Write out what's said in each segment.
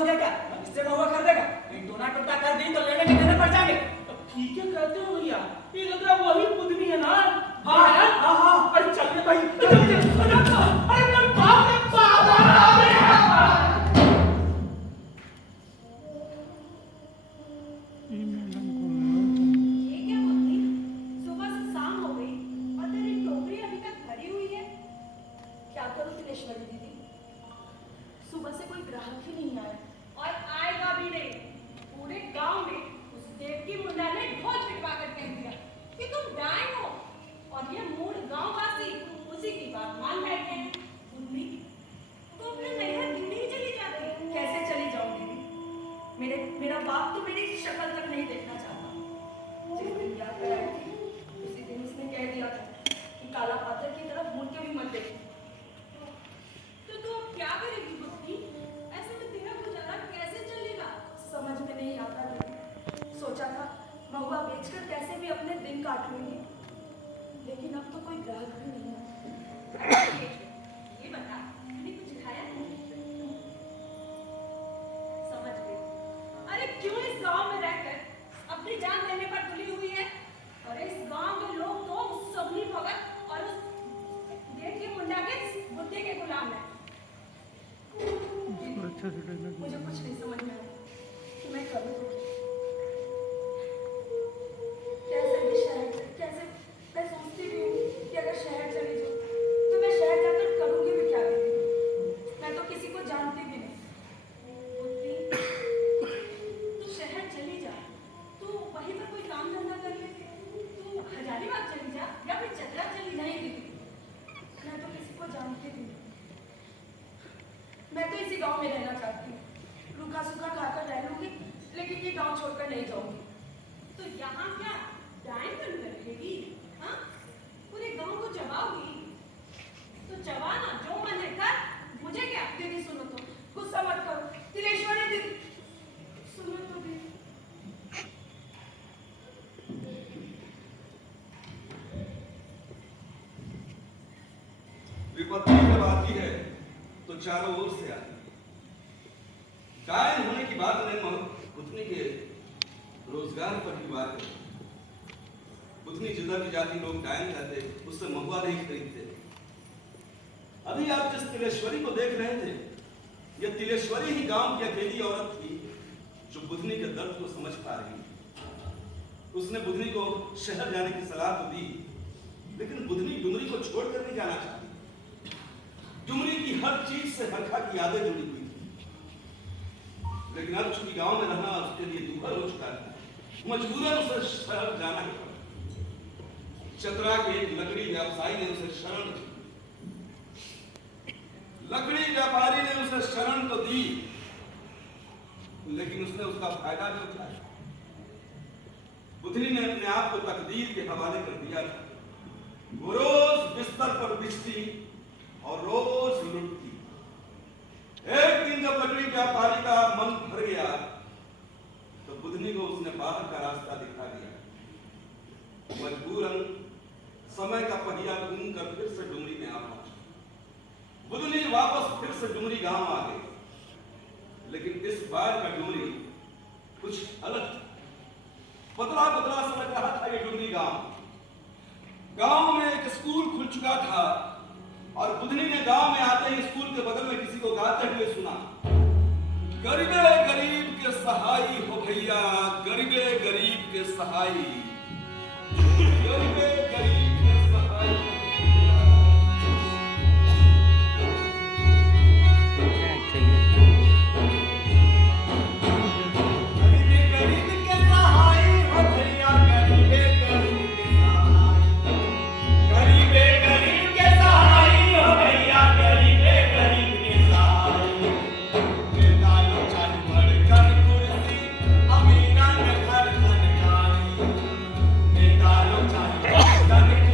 हो गया क्या? इससे महुआ कर देगा? नहीं टोना टोटा कर दी तो लेने के देने पड़ जाएंगे। ठीक है कहते हो भैया, ये लग रहा वही बुधनी है ना? हाँ हाँ हाँ। अरे चलिए भाई, अरे मेरे बाप रे बाप! ये क्या बुद्धि? सुबह से शाम हो गई और तेरी टोकरी अभी तक भरी हुई है। क्या करूं तिलेश्वरी दीदी? सुबह से कोई ग्राहक ही नहीं आया और आएगा भी नहीं। पूरे गांव में उस देवकी मुंडा ने ढोल पिटवा कर कह दिया कि तुम डायन हो और ये मूड गांववासी उसी की बात मान बैठे हैं। बुद्धि, तो फिर नैहर क्यों नहीं चली जाती? कैसे चली जाऊं दीदी? मेरा बाप तो मेरी शक्ल तक नहीं देखना चाहता। जिस दिन याद कराई थी उसी दिन उसने कह दिया था कि काला पात्र की तरफ मुड़ के भी मत देखो। तो तू अब क्या करेगी बुद्धि? ऐसे में तेरा गुजारा कैसे चलेगा? समझ में नहीं आता दीदी। सोचा था महुआ बेचकर कैसे भी अपने दिन काट लूंगी, लेकिन अब तो कोई ग्राहक भी नहीं है। ये बता, तूने कुछ खाया नहीं? समझ गई। अरे क्यों इस गांव में रहकर अपनी जान देने पर तुली हुई है? अरे इस गांव के लोग तो उस सबनी भगत और उस देव के मुंडा के बुद्धि के गुलाम हैं। मुझे कुछ नहीं समझ में आया कि मैं करूं तो कैसे भी शहर, कैसे मैं सोचती भी हूँ कि अगर शहर चली जाऊँ तो मैं शहर जाकर करूँगी भी क्या करूँगी? मैं तो किसी को जानती भी नहीं। बुद्धि, तू शहर चली जा, तू वहीं पर कोई काम धंधा कर ले, तू हजारीबाग चली जा या फिर चतरा चली जाएगी। मैं तो किसी को जानती भी नहीं। मैं तो इसी गांव में रहना चाहती हूँ। रूखा सूखा खाकर रह लूंगी, लेकिन ये गांव छोड़कर नहीं जाऊंगी। तो यहाँ क्या डायन बनकर रहेगी? हाँ, पूरे गांव को चबाओगी? तो चबाना, जो मन है कर। मुझे क्या? दीदी सुनो तो, गुस्सा मत करो। तिलेश्वरी दीदी सुनो तो दीदी। विपत्ति जब आती है तो चारों ओर से आती है। डायन होने की बात नहीं, बुधनी के रोजगार पर की बात है। बुधनी जिधर की जाति लोग डायन कहते, उससे महुआ नहीं खरीदते। अभी आप जिस तिलेश्वरी को देख रहे थे, यह तिलेश्वरी ही गांव की अकेली औरत थी जो बुधनी के दर्द को समझ पा रही थी। उसने बुधनी को शहर जाने की सलाह तो दी, लेकिन बुधनी डुमरी को छोड़कर नहीं जाना चाहती। डुमरी की हर चीज से हरखा की यादें जुड़ी हुई थी, लेकिन अब चूंकि गांव में रहना उसके लिए दुभर हो चुका है, मजबूरन उसे शहर जाना ही पड़ा। चतरा के लकड़ी व्यवसायी ने उसे शरण दी। लकड़ी व्यापारी ने उसे शरण तो दी, लेकिन उसने उसका फायदा भी उठाया। बुधनी ने अपने आप को तकदीर के हवाले कर दिया था। वो रोज बिस्तर पर बिछती और रोज लुटती। एक दिन जब लकड़ी व्यापारी का मन भर गया तो बुधनी को उसने बाहर का रास्ता दिखा दिया। मजबूरन समय का पहिया घूम कर फिर से डुमरी में आ पहुंची। बुधनी वापस फिर से डुमरी गांव आ गई, लेकिन इस बार का डुमरी कुछ अलग था। पतला पतला सा लग रहा था ये डुमरी गांव। गांव में एक स्कूल खुल चुका था और बुधनी ने गांव में आते ही स्कूल के बगल में किसी को गाते हुए सुना, गरीबे गरीब के सहाई हो भैया, गरीबे गरीब के सहाई, गरीबे गरीब के सहाई। Dale.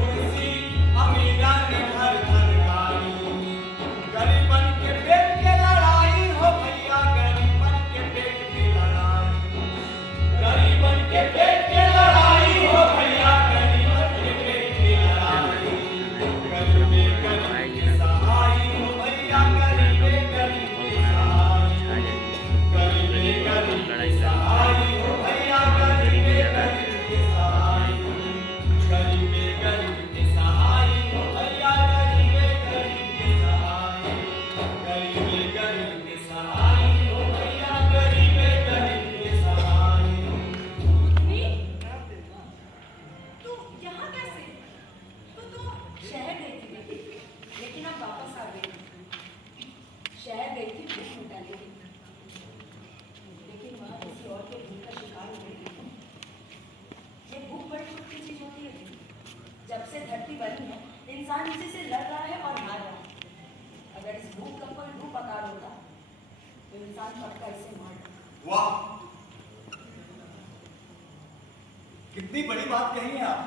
इंसान पक्का इसे मार डाले। वाह, कितनी बड़ी बात कही है आप।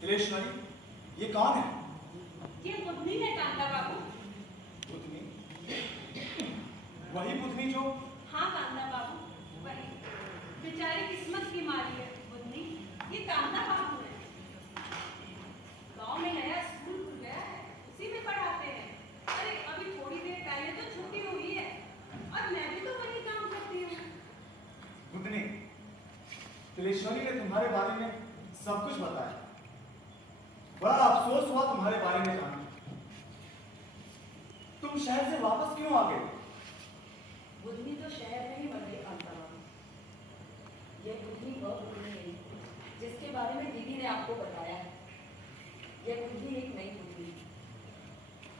तिलेश्वरी, ये कौन है? ये बुद्धनी है कांता बाबू। बुधनी? वही बुधनी जो? हाँ कांता बाबू, वही। बेचारी किस्मत की मारी है बुद्धनी। ये कांता बाबू है। गांव में नया स्कूल खुल गया है, उसी में पढ़ाते हैं। अरे अभी थोड़ी देर पहले तो छुट्टी हुई है और मैं भी तो वही काम करती हूँ। बुधनी, तिलेश्वरी ने तुम्हारे बारे में सब कुछ बताया। बड़ा अफसोस हुआ तुम्हारे बारे में जान। तुम शहर से वापस क्यों आ गए? बुद्धनी तो शहर में ही मर गई कांता बाबू। ये बुद्धनी वह बुद्धनी नहीं जिसके बारे में दीदी ने आपको बताया है। ये बुद्धनी एक नई बुद्धनी।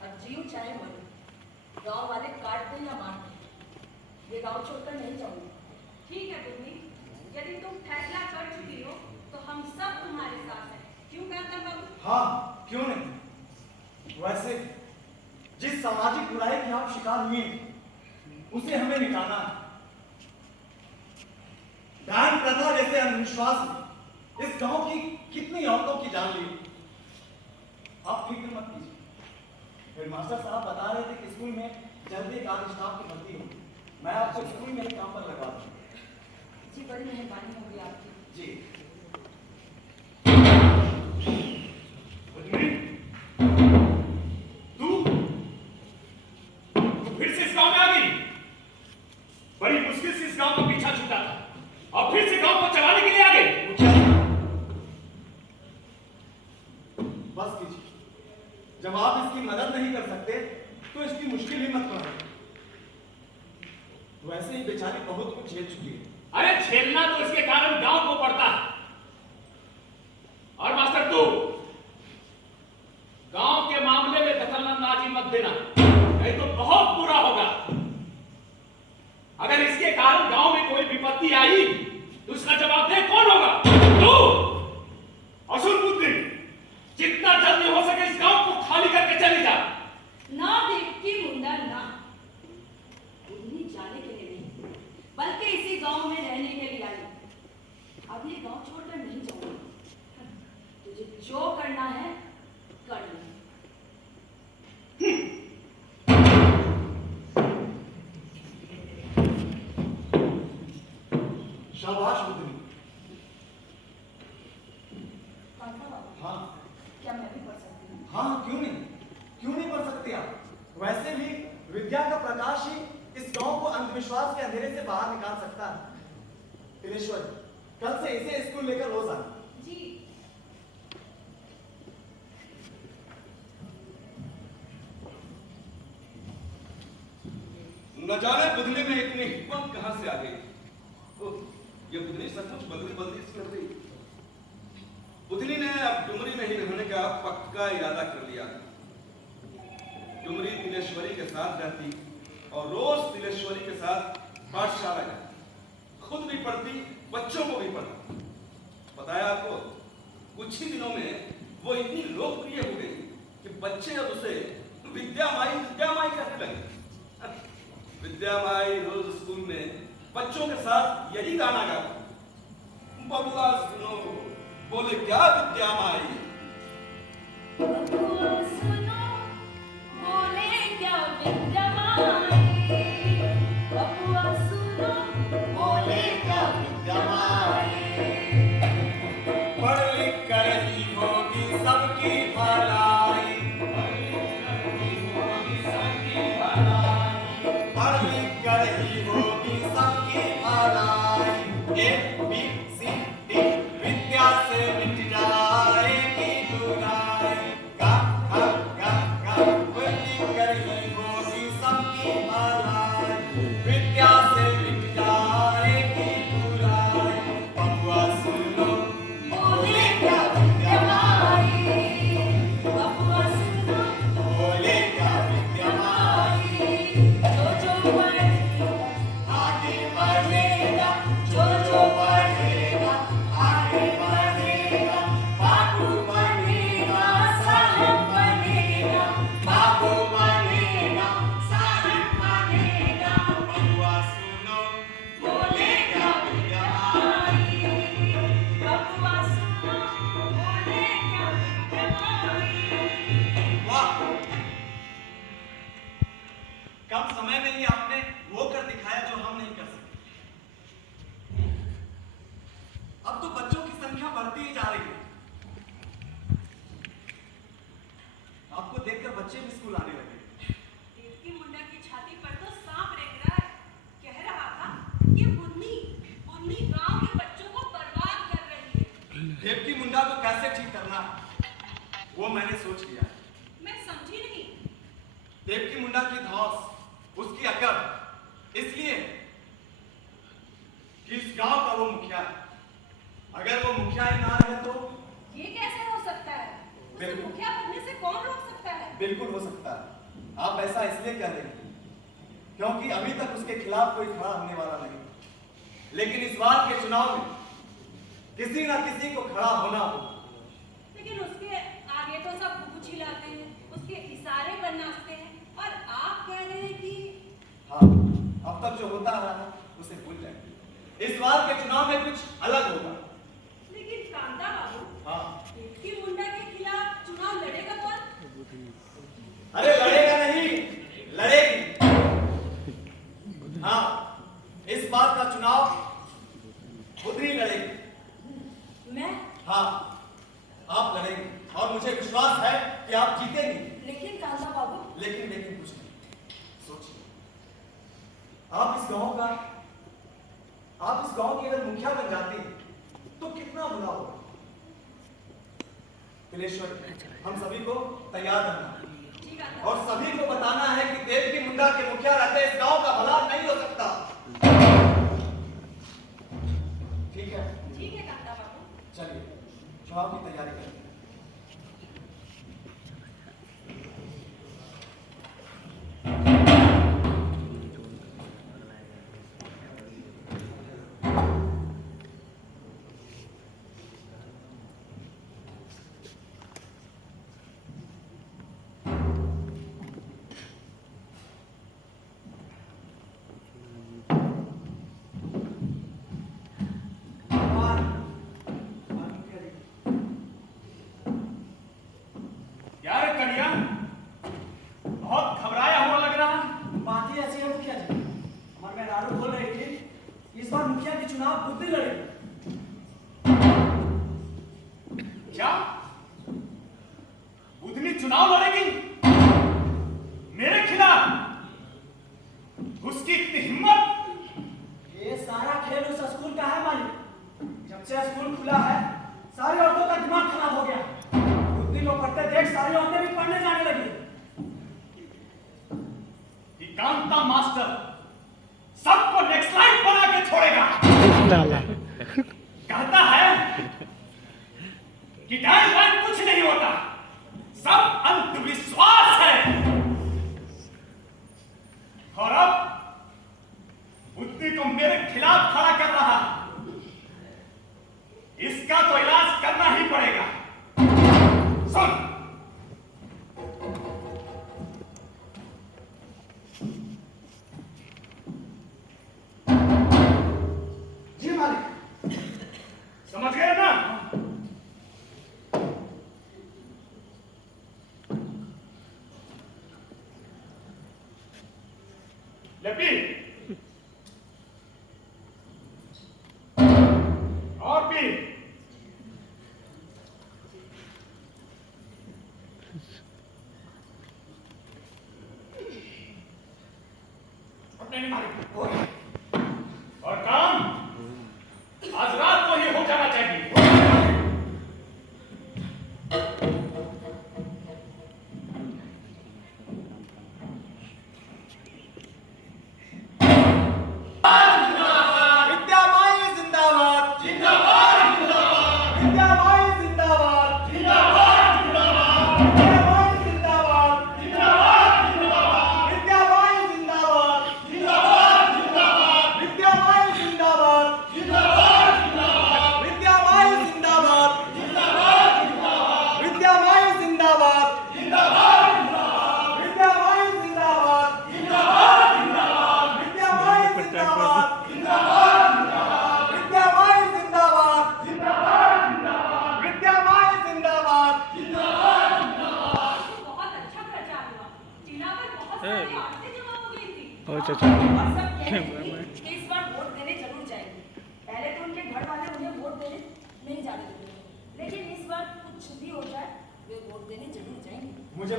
अब जियो चाहे मरो, गांव वाले काट दें या मार दें, ये गांव छोड़कर नहीं जाऊंगी। ठीक है बुद्धनी, यदि तुम फैसला कर चुकी हो तो हम सब तुम्हारे साथ हैं। क्यों कांता बाबू? हाँ, क्यों नहीं। वैसे जिस सामाजिक बुराई की आप शिकार हुए उसे हमें मिटाना है। दान प्रथा जैसे अंधविश्वास ने इस गांव की कितनी औरतों की जान ली। आप फिक्र मत कीजिए। हेडमास्टर साहब बता रहे थे कि स्कूल में जल्दी एक आध स्टाफ की भर्ती होगी। मैं आपको स्कूल में ही काम पर लगा दूंगा। जी बड़ी मेहरबानी होगी आपकी। जी। तू फिर से इस गांव में आ गई। बड़ी मुश्किल से इस गांव का पीछा छूटा था और फिर से गांव को चलाने के लिए आ गई। बस कीजिए। जब आप इसकी मदद नहीं कर सकते तो इसकी मुश्किल ही मत करो। वैसे ही बेचारी बहुत कुछ झेल चुकी है। अरे झेलना तो इसके कारण गांव को पड़ता है। और मास्टर तू गांव के मामले में दखलंदाजी मत देना, नहीं तो बहुत बुरा होगा। अगर इसके कारण गांव में कोई विपत्ति आई तो उसका जवाबदेह कौन होगा? तू। और सुन बुद्धि, जितना जल्दी हो सके इस गांव को खाली करके चली जा। ना देखती मुंडा ना। बुद्धनी जाने के लिए नहीं, बल्कि इसी गांव में रहने के लिए आई। अब ये गांव छोड़कर नहीं जाऊंगी। तुझे जो करना है कर ले। शाबाश बुद्धनी। कांता बाबू, हाँ क्या मैं भी पढ़ सकती हूँ? हाँ, क्यों नहीं पढ़ सकते आप। वैसे भी विद्या का प्रकाश ही इस गांव को अंधविश्वास के अंधेरे से बाहर निकाल सकता है। तिलेश्वर, कल से इसे स्कूल लेकर रोज आना। जी। न जाने बुधनी में इतनी हिम्मत कहां से आ गई। ओह, ये बुधनी सचमुच बदली सी कर गई। बुधनी ने अब डुमरी में ही रहने का पक्का इरादा कर लिया। डुमरी तिलेश्वरी के साथ रहती और रोज तिलेश्वरी के साथ पाठशाला जाती, खुद भी पढ़ती, बच्चों को भी पढ़ती। बताया आपको, कुछ ही दिनों में वो इतनी लोकप्रिय हो गई कि बच्चे अब उसे विद्या माई कहने लगे। विद्या माई रोज स्कूल में बच्चों के साथ यही गाना गाती। बबुआ सुनो बोले क्या विद्या माई। बबुआ सुनो बोले क्या विद्या माई। बबुआ सुनो बोले क्या विद्या माई। पढ़ लिख कर ही होगी सबकी भलाई। पढ़ लिख कर ही होगी सबकी भलाई। ABCD विद्या से मिट जाएगी बुराई। गा गा गा गा पढ़ लिख कर ही होगी सबकी भलाई। विद्या से मिट जाएगी बुराई। बबुआ सुनो बोले क्या विद्या माई। बबुआ सुनो बोले क्या विद्या माई। जो जो पढ़ेगा आगे बढ़ेगा जो जो बिल्कुल हो सकता है। आप ऐसा इसलिए कह रहे हैं क्योंकि अभी तक उसके खिलाफ कोई खड़ा होने वाला नहीं, लेकिन इस बार के चुनाव में किसी ना किसी को खड़ा होना होगा। लेकिन उसके आगे तो सब कुछ ही लाते हैं, उसके इशारे पर नाचते हैं, और आप कह रहे हैं कि हाँ, अब तक जो होता रहा है उसे भूल जाए। इस बार के चुनाव में कुछ अलग होगा। लेकिन कांता बाबू, हाँ, की मुंडा के खिलाफ चुनाव लड़ेगा कौन? अरे लड़ेगा नहीं, लड़ेगी। हाँ, इस बार का चुनाव बुधनी लड़ेगी। मैं? हाँ, आप लड़ेंगे और मुझे विश्वास है कि आप जीतेंगे। लेकिन कांता बाबू, लेकिन कुछ नहीं। सोचिए, आप इस गांव की अगर मुखिया बन जाती हैं तो कितना बुरा होगा। तिलेश्वर, हम सभी को तैयार रहना जी कांता, और सभी को बताना है कि देवकी मुंडा के मुखिया रहते इस गांव का भला नहीं हो सकता। ठीक है? ठीक है कांता बाबू। चलिए चुनाव की तैयारी करते हैं। क्या रे कन्या, बहुत घबराया हुआ लग रहा है। बात ही ऐसी है मुखिया जी, हमारे मेहरारू बोल रही थी इस बार मुखिया की चुनाव बुद्धि लड़ेगी। क्या बुधनी चुनाव लड़ेगी मेरे खिलाफ? उसकी इतनी हिम्मत? ये सारा खेल उस स्कूल का है मालिक। जब से स्कूल खुला है सारी औरतों का दिमाग खराब हो गया। बुद्धि को पढ़ते देख सारी औरतें भी पढ़ने जाने लगी। कि कांता मास्टर सबको नेक्स्ट लाइन बना के छोड़ेगा। कहता है कि डायन कुछ नहीं होता, सब अंधविश्वास है। और अब बुद्धि को मेरे खिलाफ खड़ा कर रहा, इसका तो इलाज करना ही पड़ेगा। सुन, जी मालिक। समझ गए ना? लेपी और भी अपने नहीं मारे। और काम आज रात को ही हो जाना चाहिए। विद्या माई जिंदाबाद, जिंदाबाद, जिंदाबाद। विद्या माई जिंदाबाद, जिंदाबाद, जिंदाबाद। विद्या माई जिंदाबाद, जिंदाबाद, जिंदाबाद। विद्या माई जिंदाबाद, जिंदाबाद, जिंदाबाद। विद्या माई जिंदाबाद, जिंदाबाद, जिंदाबाद। विद्या माई जिंदाबाद, जिंदाबाद, जिंदाबाद। विद्या माई जिंदाबाद, जिंदाबाद, जिंदाबाद। विद्या माई जिंदाबाद, जिंदाबाद, जिंदाबाद। विद्या माई जिंदाबाद, जिंदाबाद, जिंदाबाद। विद्या माई जिंदाबाद, जिंदाबाद, जिंदाबाद। विद्या माई जिंदाबाद, जिंदाबाद, जिंदाबाद। बहुत अच्छा प्रचार हुआ। जिला पर बहुत सारी औरतें जमा हो गई थी। अच्छा, अच्छा। और सब कह रही थी कि इस बार वोट देने जरूर जाएंगे। पहले तो उनके घर वाले उन्हें वोट देने नहीं जाने देते, लेकिन इस बार कुछ भी हो जाए वे वोट देने जरूर जाएंगे। मुझे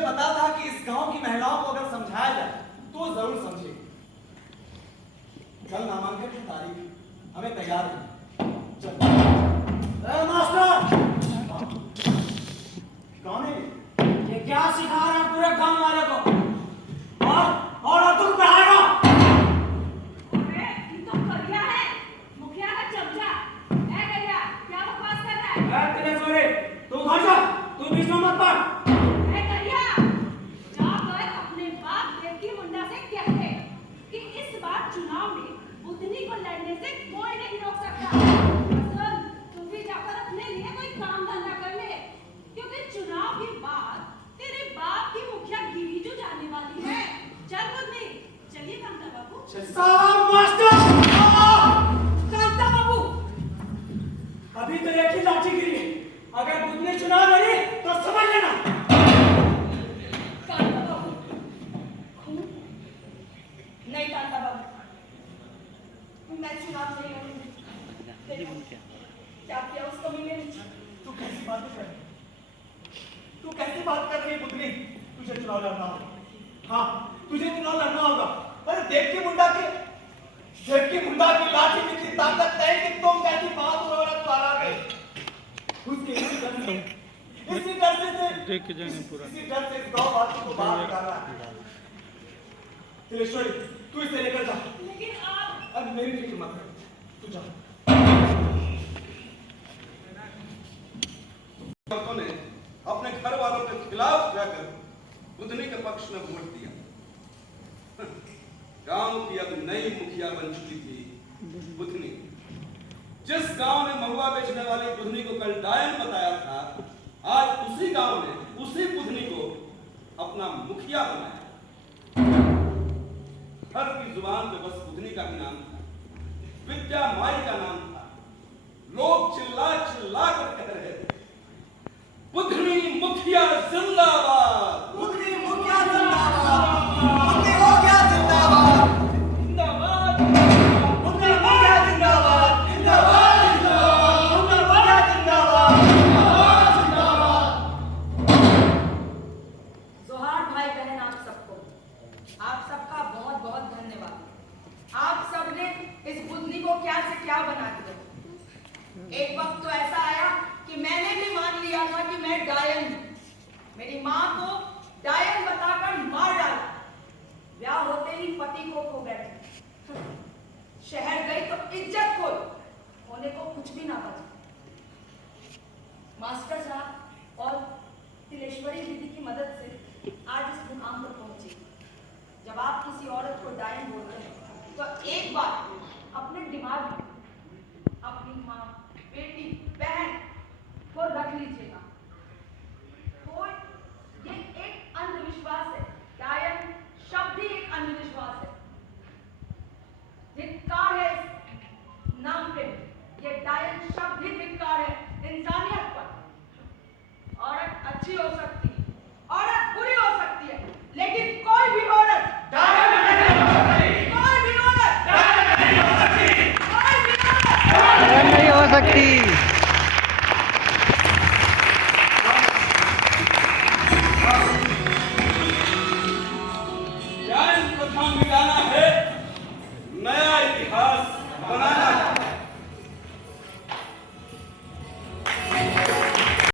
पता था कि इस गांव की महिलाओं को अगर समझाया जाए तो जरूर समझेगी। कल नामांकन की तारीख, हमें तैयार है। चल मास्टर, कौन है? ये क्या सिखा रहा है पूरे गांव वाले को? और औरतों को पढ़ाएगा? अरे ये तो करिया है, मुखिया का चमचा। ए करिया, क्या बकवास कर रहा है? तिलेश्वरी, तू घर जा, तू बीच में मत देवकी मुंडा से कह दे कि इस बार चुनाव में बुधनी को लड़ने से कोई नहीं रोक सकता। असल तू भी जाकर अपने लिए कोई काम धंधा कर ले, क्योंकि चुनाव के बाद तेरे बाप की मुखिया गिरिजू जाने वाली है। चल बुधनी, चलिए कांता बाबू। साहब मास्टर, कांता बाबू, अभी तो एक ही लाठी गिरी, अगर बुधनी चुनाव लड़ी तो समझ लेना। कांता बाबू, खून? नहीं कांता बाबू, मैं चुनाव नहीं लड़ूंगी। देखो, क्या किया उस कमीने ने? तू कैसी बात कर रही है? तू कैसी बात कर रही है बुधनी? तुझे चुनाव लड़ना होगा। हाँ, तुझे चुनाव लड़ना होगा। अरे देवकी मुंडा की लाठी में इतनी ताकत है कि तुम कैसी बात औरत पाला गए। उसके इसी डर से इसी डर से गाँव वासी को बाहर निकाल रहा है। तिलेश्वरी, तू इसे लेकर जा। लेकिन आप अब मेरी फिक्र मत कर, तू जा। औरतों ने अपने घर वालों के खिलाफ जाकर बुधनी के पक्ष में वोट दिया। गांव की अब नई मुखिया बन चुकी थी बुधनी। जिस गांव ने महुआ बेचने वाली बुधनी को कल डायन बताया था, आज उसी गांव ने उसी बुधनी को अपना मुखिया बनाया। हर की जुबान पे बस बुधनी का ही नाम था, विद्या माई का नाम था। लोग चिल्ला चिल्ला कर कह रहे थे, बुधनी मुखिया जिंदाबाद, बुधनी मुखिया जिंदाबाद, बुधनी मुखिया जिंदाबाद, जिंदाबाद, बुधनी मुखिया जिंदाबाद, जिंदाबाद, जिंदाबाद, बुधनी मुखिया जिंदाबाद, जिंदाबाद। जोहार भाई बहन आप सबको, आप सबका बहुत बहुत धन्यवाद। आप सबने इस बुधनी को क्या से क्या बना दिया। एक वक्त तो ऐसा आया कि मैंने भी मान लिया था कि मैं डायन हूं। मेरी माँ को डायन बताकर मार डाला। ब्याह होते ही पति को खो गए। शहर गई तो इज्जत खो, होने को कुछ भी ना बचा। मास्टर साहब और तिलेश्वरी दीदी की मदद से आज इस मुकाम पर पहुंची। जब आप किसी औरत को डायन बोलते हैं तो एक बार अपने दिमाग में अपनी माँ, बेटी, बहन को रख लीजिएगा। कोई ये एक अंधविश्वास है। डायन शब्द ही एक अंधविश्वास है। धिक्कार है इस नाम पे। ये डायन शब्द ही धिक्कार है इंसानियत पर। औरत अच्छी हो सकती है, औरत बुरी हो सकती है, लेकिन कोई भी औरत डायन नहीं हो सकती। कोई भी औरत डायन नहीं हो सकती। कोई भी औरत नहीं हो सकती। डायन प्रथा मिटाना है